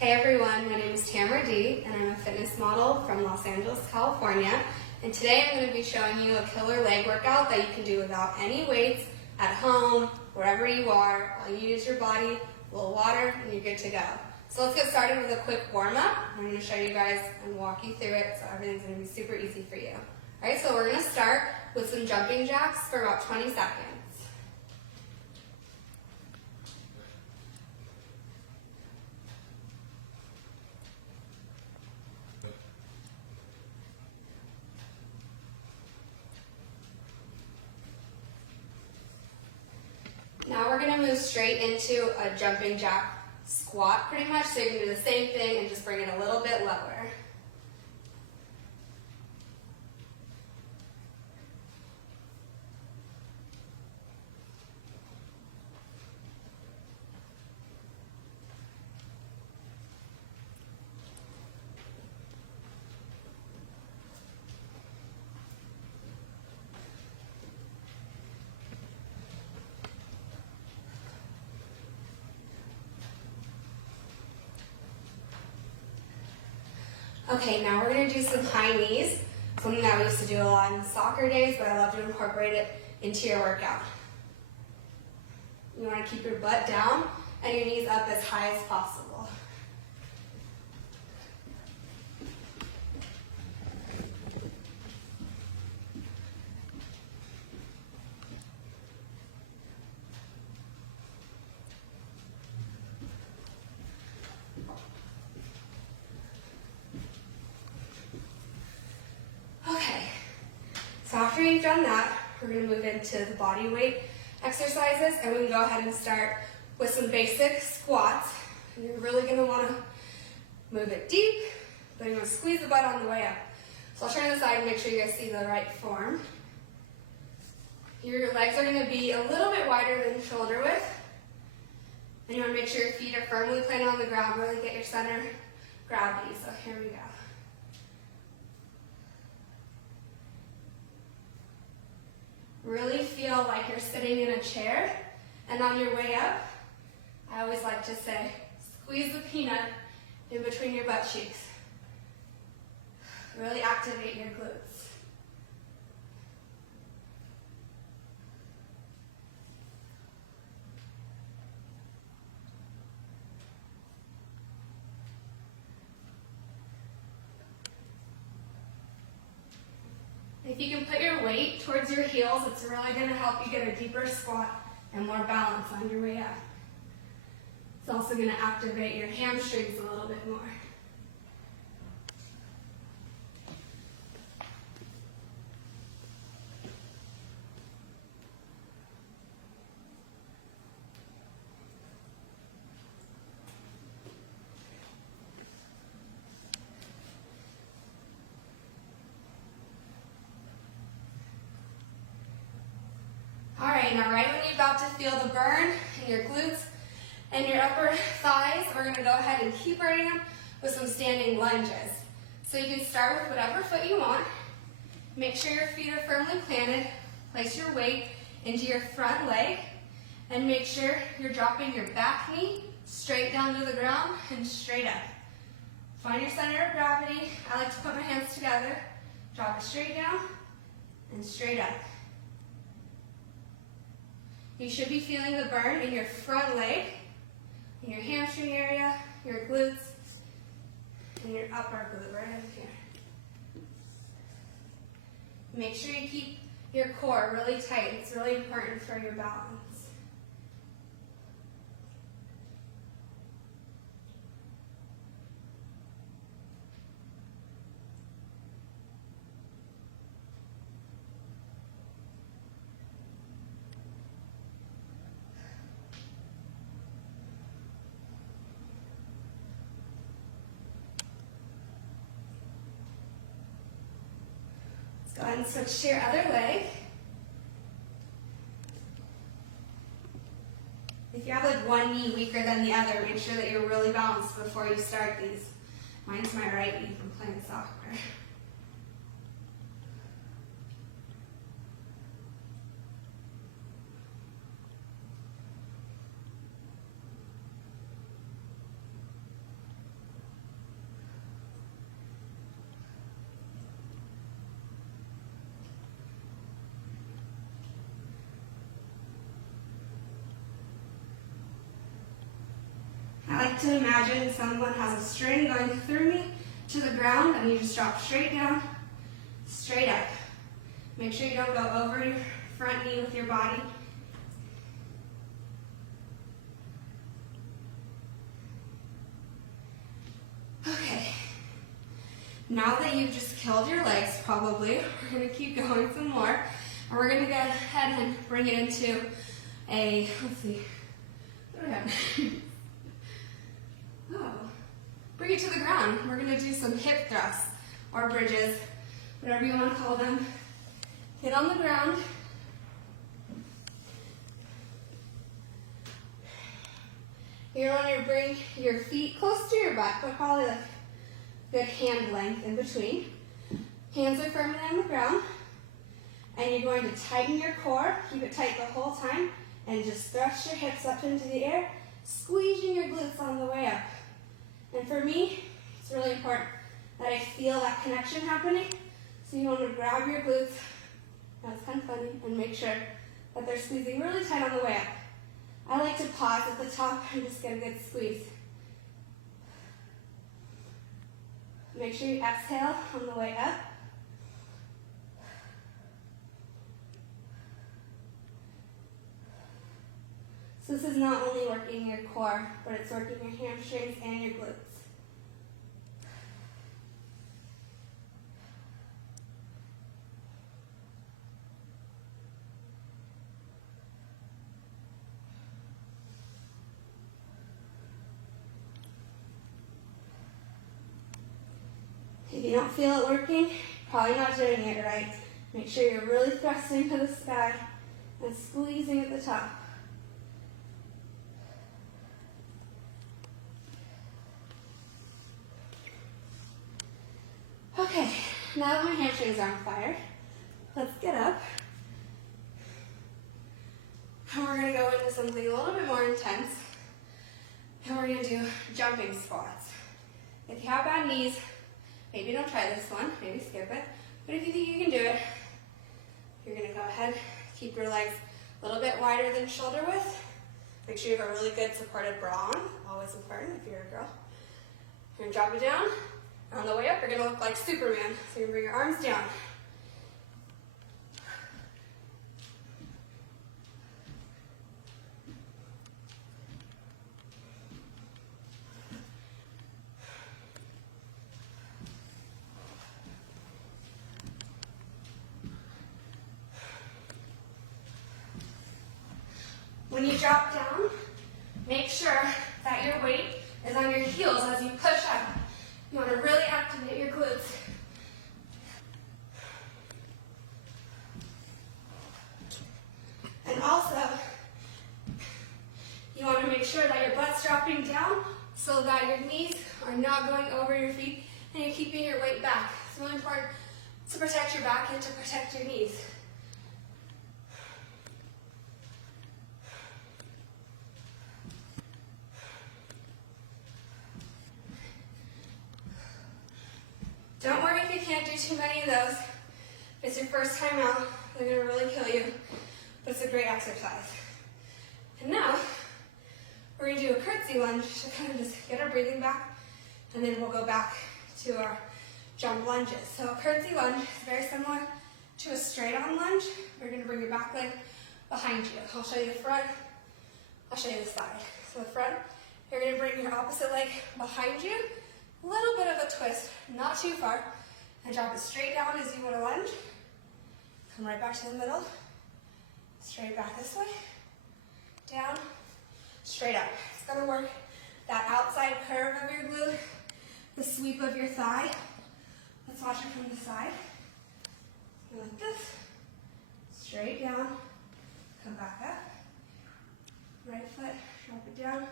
Hey everyone, my name is Tamara D and I'm a fitness model from Los Angeles, California. And today I'm going to be showing you a killer leg workout that you can do without any weights, at home, wherever you are. All you use your body, a little water, and you're good to go. So let's get started with a quick warm up. I'm going to show you guys and walk you through it so everything's going to be super easy for you. Alright, so we're going to start with some jumping jacks for about 20 seconds. Now we're going to move straight into a jumping jack squat pretty much, so you can do the same thing and just bring it a little bit lower. Okay, now we're going to do some high knees, something that we used to do a lot in soccer days, but I love to incorporate it into your workout. You want to keep your butt down and your knees up as high as possible. So after you've done that, we're going to move into the body weight exercises, and we can go ahead and start with some basic squats. And you're really going to want to move it deep, but you're going to squeeze the butt on the way up. So I'll turn to the side and make sure you guys see the right form. Your legs are going to be a little bit wider than shoulder width, and you want to make sure your feet are firmly planted on the ground, really get your center gravity. So here we go. Really feel like you're sitting in a chair, and on your way up, I always like to say, squeeze the peanut in between your butt cheeks. Really activate your glutes. If you can put your weight towards your heels, it's really going to help you get a deeper squat and more balance on your way up. It's also going to activate your hamstrings a little bit more. Alright, now right when you're about to feel the burn in your glutes and your upper thighs, we're going to go ahead and keep burning them with some standing lunges. So you can start with whatever foot you want. Make sure your feet are firmly planted. Place your weight into your front leg, and make sure you're dropping your back knee straight down to the ground and straight up. Find your center of gravity. I like to put my hands together, drop it straight down and straight up. You should be feeling the burn in your front leg, in your hamstring area, your glutes, and your upper glute right over here. Make sure you keep your core really tight. It's really important for your balance. Go ahead and switch to your other leg. If you have like one knee weaker than the other, make sure that you're really balanced before you start these. Mine's my right knee from playing soccer. like to imagine someone has a string going through me to the ground, and you just drop straight down, straight up. Make sure you don't go over your front knee with your body. Okay. Now that you've just killed your legs, probably, we're going to keep going some more. And we're going to go ahead and bring it into a, let's see, what do we have? Oh, bring it to the ground. We're going to do some hip thrusts or bridges, whatever you want to call them. Get on the ground. You're going to bring your feet close to your butt, but probably like good hand length in between. Hands are firmly on the ground. And you're going to tighten your core, keep it tight the whole time, and just thrust your hips up into the air, squeezing your glutes on the way up. And for me, it's really important that I feel that connection happening. So you want to grab your glutes, that's kind of funny, and make sure that they're squeezing really tight on the way up. I like to pause at the top and just get a good squeeze. Make sure you exhale on the way up. So this is not only working your core, but it's working your hamstrings and your glutes. If you don't feel it working, probably not doing it right. Make sure you're really thrusting to the sky and squeezing at the top. Okay, now that my hamstrings are on fire, let's get up. And we're going to go into something a little bit more intense. And we're going to do jumping squats. If you have bad knees, maybe don't try this one, maybe skip it. But if you think you can do it, you're going to go ahead, keep your legs a little bit wider than shoulder width. Make sure you have a really good supported bra on, always important if you're a girl. You're going to drop it down. On the way up, you're going to look like Superman. So you're going to bring your arms down. When you drop down, make sure that your weight is on your heels as you push up. You want to really activate your glutes. And also, you want to make sure that your butt's dropping down so that your knees are not going over your feet and you're keeping your weight back. It's really important to protect your back and to protect your knees. Don't worry if you can't do too many of those. If it's your first time out, they're going to really kill you, but it's a great exercise. And now, we're going to do a curtsy lunge to kind of just get our breathing back, and then we'll go back to our jump lunges. So a curtsy lunge is very similar to a straight-on lunge. We're going to bring your back leg behind you. I'll show you the front, I'll show you the side. So the front, you're going to bring your opposite leg behind you, a little bit of a twist, not too far, and drop it straight down as you would a lunge. Come right back to the middle, straight back this way, down, straight up. It's going to work that outside curve of your glute, the sweep of your thigh. Let's watch it from the side. Go like this, straight down, come back up, right foot, drop it down.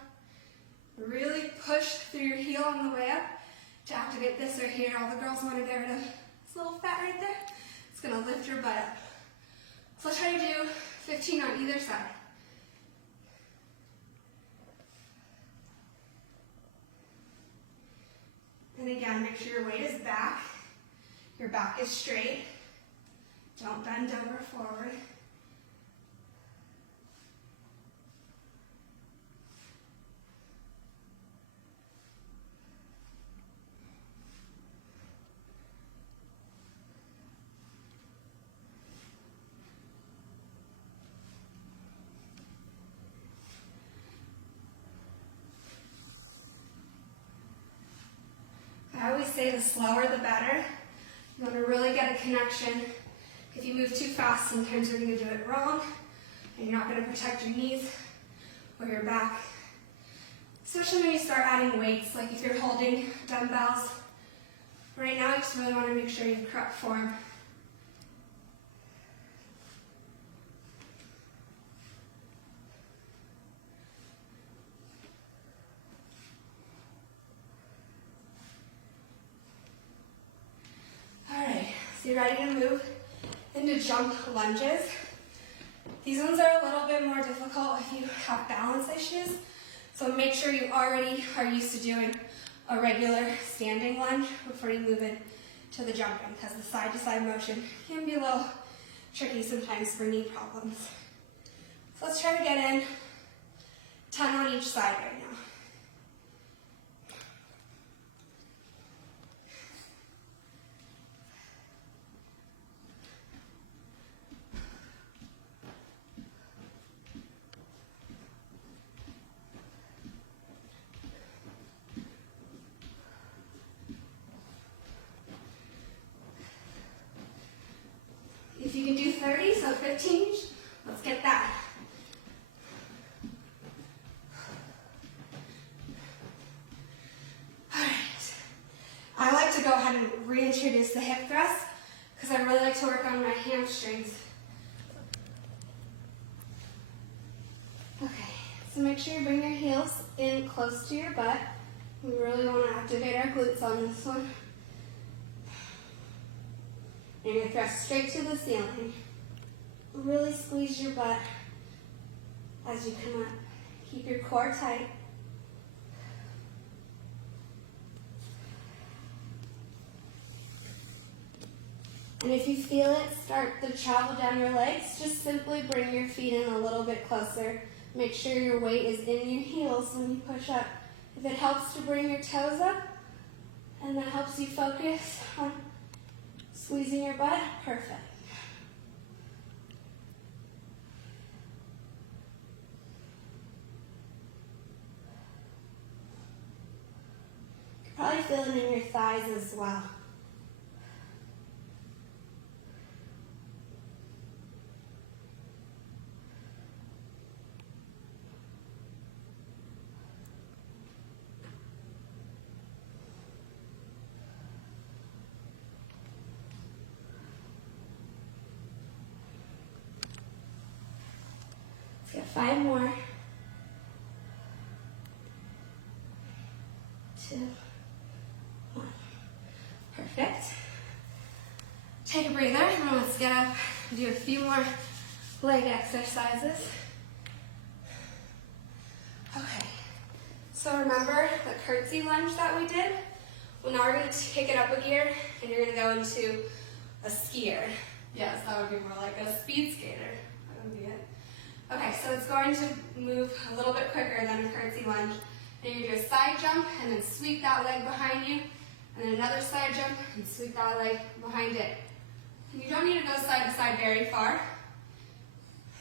Really push through your heel on the way up to activate this right here. All the girls want to get rid of this little fat right there. It's going to lift your butt up. So let's try to do 15 on either side. And again, make sure your weight is back. Your back is straight. Don't bend over forward. say the slower the better. You want to really get a connection. If you move too fast, sometimes you're going to do it wrong, and you're not going to protect your knees or your back. Especially when you start adding weights, like if you're holding dumbbells. Right now, you just really want to make sure you have correct form. Alright, so you're ready to move into jump lunges. These ones are a little bit more difficult if you have balance issues. So make sure you already are used to doing a regular standing lunge before you move in to the jumping, because the side-to-side motion can be a little tricky sometimes for knee problems. So let's try to get in 10 on each side right now. If you can do 30, so 15, let's get that. All right. I like to go ahead and reintroduce the hip thrust because I really like to work on my hamstrings. Okay, so make sure you bring your heels in close to your butt. We really want to activate our glutes on this one. And you're going to thrust straight to the ceiling. Really squeeze your butt as you come up. Keep your core tight. And if you feel it start to travel down your legs, just simply bring your feet in a little bit closer. Make sure your weight is in your heels when you push up. If it helps to bring your toes up, and that helps you focus on squeezing your butt, perfect. You're probably feeling it in your thighs as well. Let's get 5 more. 2, 1. Perfect. Take a breather, and let's get up and do a few more leg exercises. Okay, so remember the curtsy lunge that we did? Well, now we're going to take it up a gear, and you're going to go into a skier. Yes, that would be more like a speed skater. That would be it. Okay, so it's going to move a little bit quicker than a curtsy lunge. And you're going to do a side jump and then sweep that leg behind you. And then another side jump and sweep that leg behind it. And you don't need to go side to side very far.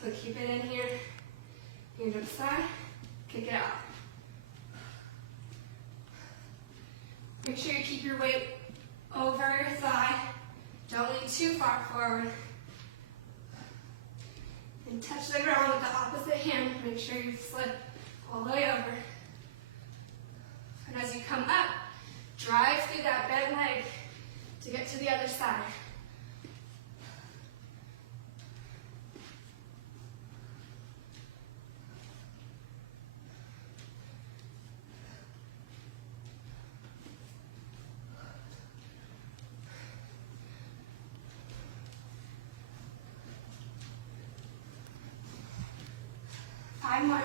So keep it in here. You're going to side, kick it out. Make sure you keep your weight over your thigh. Don't lean too far forward. And touch the ground with the opposite hand. Make sure you slip all the way over. And as you come up, drive through that bent leg to get to the other side. Five more.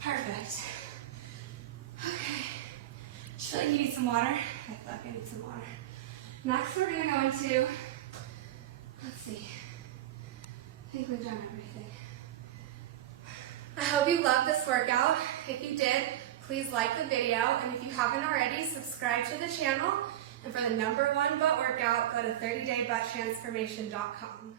Perfect. Okay. Just feel like you need some water. I feel like I need some water. Next, we're going to go into, let's see. I think we've done everything. I hope you loved this workout. If you did, please like the video. And if you haven't already, subscribe to the channel. And for the #1 butt workout, go to 30daybutttransformation.com.